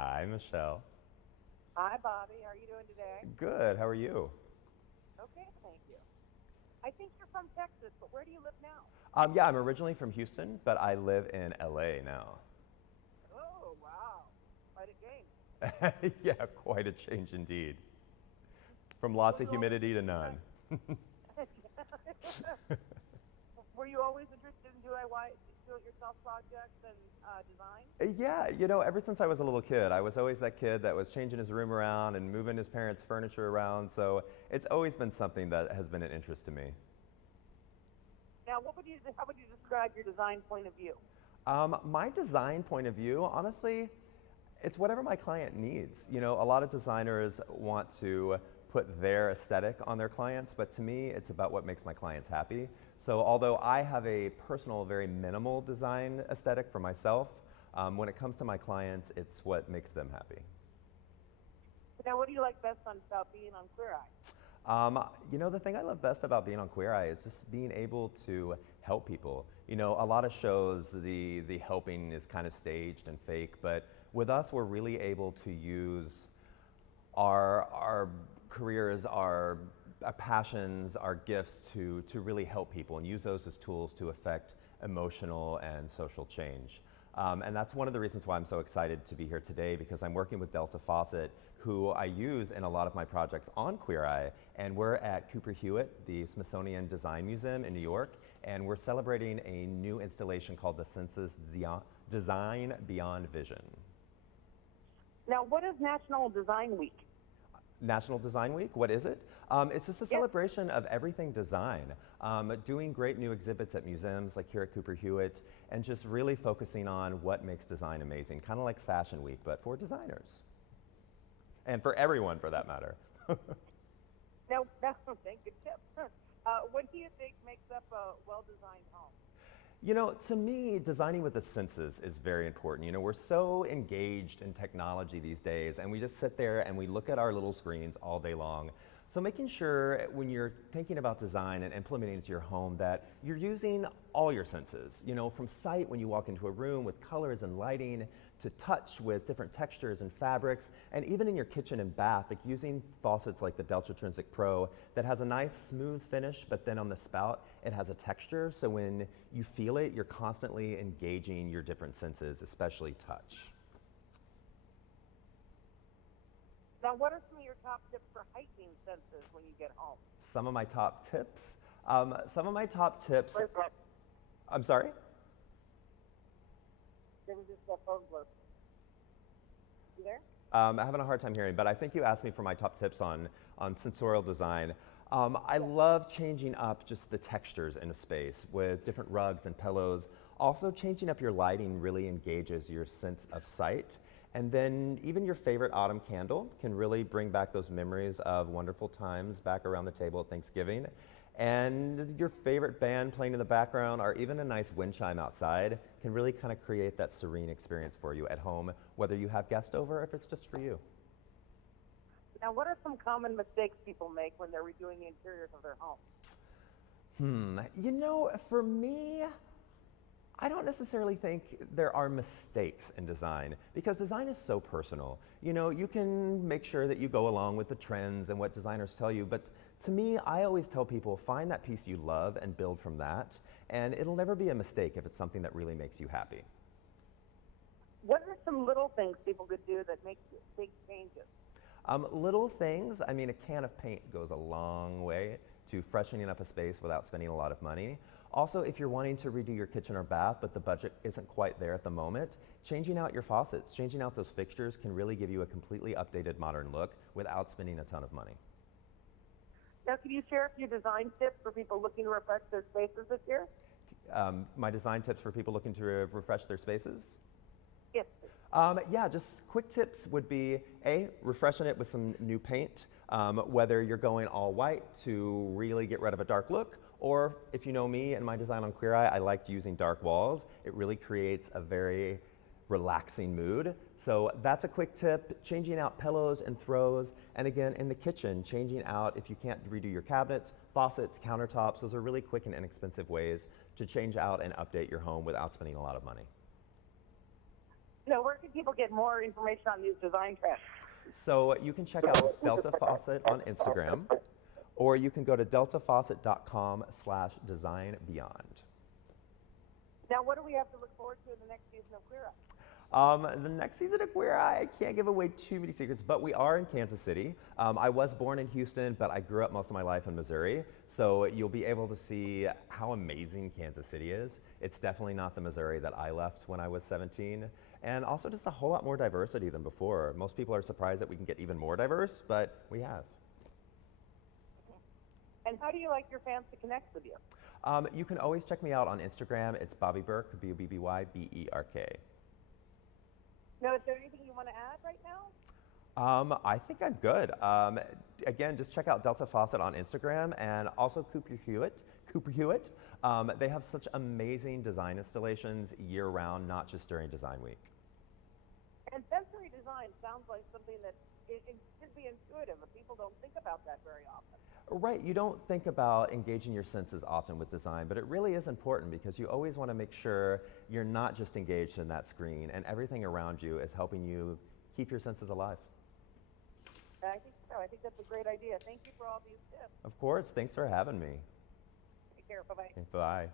Hi, Michelle. Hi, Bobby. How are you doing today? Good. How are you? Okay, thank you. I think you're from Texas, but where do you live now? Yeah, I'm originally from Houston, but I live in LA now. Oh, wow. Quite a game. Yeah, quite a change indeed. From lots Were of you always humidity to uh, none. were you always interested in do-it-yourself projects and design? Yeah, ever since I was a little kid, I was always that kid that was changing his room around and moving his parents' furniture around. So it's always been something that has been an interest to me. Now, how would you describe your design point of view? My design point of view, honestly, it's whatever my client needs. A lot of designers want to put their aesthetic on their clients, but to me, it's about what makes my clients happy. So although I have a personal, very minimal design aesthetic for myself, when it comes to my clients, it's what makes them happy. Now, what do you like best about being on Queer Eye? The thing I love best about being on Queer Eye is just being able to help people. A lot of shows, the helping is kind of staged and fake, but with us, we're really able to use our careers, our passions, our gifts to really help people and use those as tools to affect emotional and social change. And that's one of the reasons why I'm so excited to be here today, because I'm working with Delta Faucet, who I use in a lot of my projects on Queer Eye. And we're at Cooper Hewitt, the Smithsonian Design Museum in New York, and we're celebrating a new installation called the Census Design Beyond Vision. Now, what is National Design Week? National Design Week, what is it? It's just a Yes. celebration of everything design, doing great new exhibits at museums like here at Cooper Hewitt, and just really focusing on what makes design amazing, kind of like Fashion Week, but for designers. And for everyone, for that matter. Now, thank you, Chip. What do you think makes up a well-designed home? To me, designing with the senses is very important. We're so engaged in technology these days, and we just sit there and we look at our little screens all day long. So making sure when you're thinking about design and implementing it into your home that you're using all your senses. From sight when you walk into a room with colors and lighting, to touch with different textures and fabrics, and even in your kitchen and bath, like using faucets like the Delta Pro that has a nice smooth finish, but then on the spout, it has a texture. So when you feel it, you're constantly engaging your different senses, especially touch. Now, what are some of your top tips for heightened senses when you get home? Some of my top tips. Some of my top tips. I'm sorry? There was just a phone blow. You there? I'm having a hard time hearing, but I think you asked me for my top tips on sensorial design. I love changing up just the textures in a space with different rugs and pillows. Also, changing up your lighting really engages your sense of sight. And then even your favorite autumn candle can really bring back those memories of wonderful times back around the table at Thanksgiving. And your favorite band playing in the background, or even a nice wind chime outside, can really kind of create that serene experience for you at home, whether you have guests over or if it's just for you. Now, what are some common mistakes people make when they're redoing the interiors of their home? For me, I don't necessarily think there are mistakes in design, because design is so personal. You can make sure that you go along with the trends and what designers tell you, but to me, I always tell people, find that piece you love and build from that, and it'll never be a mistake if it's something that really makes you happy. What are some little things people could do that make big changes? Little things, a can of paint goes a long way to freshening up a space without spending a lot of money. Also, if you're wanting to redo your kitchen or bath, but the budget isn't quite there at the moment, changing out your faucets, changing out those fixtures can really give you a completely updated modern look without spending a ton of money. Now, can you share a few design tips for people looking to refresh their spaces this year? My design tips for people looking to refresh their spaces? Yes. Yeah, just quick tips would be, refreshing it with some new paint, whether you're going all white to really get rid of a dark look, or if you know me and my design on Queer Eye, I liked using dark walls. It really creates a very relaxing mood. So that's a quick tip. Changing out pillows and throws. And again, in the kitchen, changing out, if you can't redo your cabinets, faucets, countertops, those are really quick and inexpensive ways to change out and update your home without spending a lot of money. No, where can people get more information on these design trends? So you can check out Delta Faucet on Instagram, or you can go to deltafaucet.com/designbeyond. Now, what do we have to look forward to in the next season of Queer Eye? The next season of Queer Eye, I can't give away too many secrets, but we are in Kansas City. I was born in Houston, but I grew up most of my life in Missouri, so you'll be able to see how amazing Kansas City is. It's definitely not the Missouri that I left when I was 17, and also just a whole lot more diversity than before. Most people are surprised that we can get even more diverse, but we have. And how do you like your fans to connect with you? You can always check me out on Instagram. It's Bobby Berk, BiBobby Berk. Now, is there anything you want to add right now? I think I'm good. Again, just check out Delta Faucet on Instagram and also Cooper Hewitt. They have such amazing design installations year-round, not just during Design Week. And sensory design sounds like something that it should be intuitive, but people don't think about that very often. Right, you don't think about engaging your senses often with design, but it really is important because you always want to make sure you're not just engaged in that screen and everything around you is helping you keep your senses alive. I think so. I think that's a great idea. Thank you for all these tips. Of course, thanks for having me. Take care. Bye-bye. Bye.